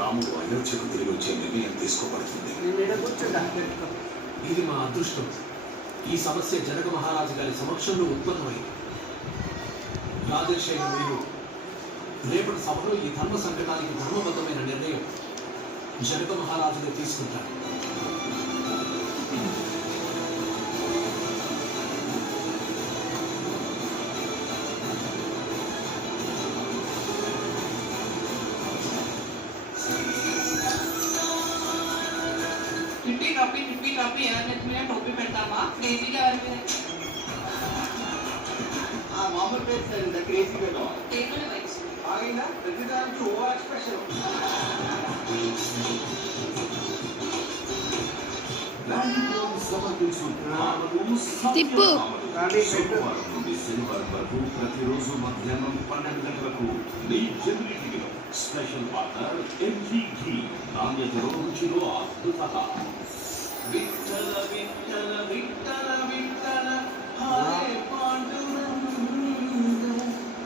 రాముడు అయోధ్యకు తిరిగి వచ్చే నిర్ణయం తీసుకోబడుతుంది. ఇది మా అదృష్టం. ఈ సమస్య జనక మహారాజు గారి సమక్షంలో ఉత్పన్నమైంది. రాజర్షైన మీరు రేపటి సభలో ఈ ధర్మ సంకటానికి ధర్మబద్ధమైన నిర్ణయం జనక మహారాజుగా తీసుకుంటారు. टोपी है टोपी పెడతామా క్రేజీగా మామూలు పేరు క్రేజీ కదా టేబుల్ వైస్ ఆగిన ప్రతిదానికి ఓవర్ ఎక్స్ప్రెషన్ తిప్పు శనివారం వరకు ప్రతిరోజు మధ్యాహ్నం 12 గంటలకు మీ జమినీ టీవీలో. స్పెషల్ పార్ట్నర్ ఎంజీ ఘీ, నాణ్యతలో రుచిలో అద్భుతత. విఠల విఠల విఠల విఠల హరే పాండురంగ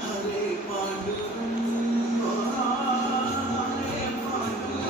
హరే పాండురంగ హరే పాండురంగ.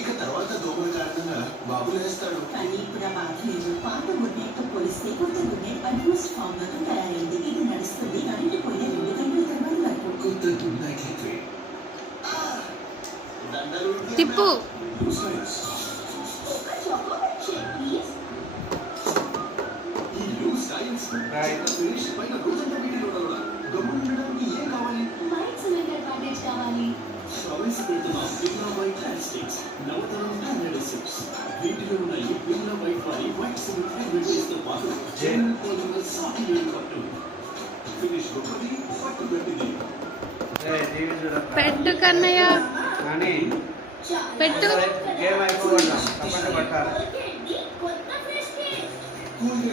ఇక తర్వాత దోమల కారణంగా బాబు లేస్తాడు. కానీ ఇప్పుడు ఆ బాధ లేదు. పాత గుడ్నెట్తో పోలిస్తే కొత్త గుడ్నెట్ అడ్వాన్స్ ఫామ్ గా తయారైంది. ఇది నడుస్తుంది కరెంటు పోయిన 2 గంటల తర్వాత వరకు. కొత్త గుడ్నెట్ తిప్పు వీటిలో ఉన్న ఈ భిన్న వైట్ వారి వైట్ సిమెంట్ తో పాటు ఫినిష్ ఒకటి పట్టు పెట్టింది. పెట్టు కన్నయ్య పెట్టు. గేమ్ అయిపోవడం కూల్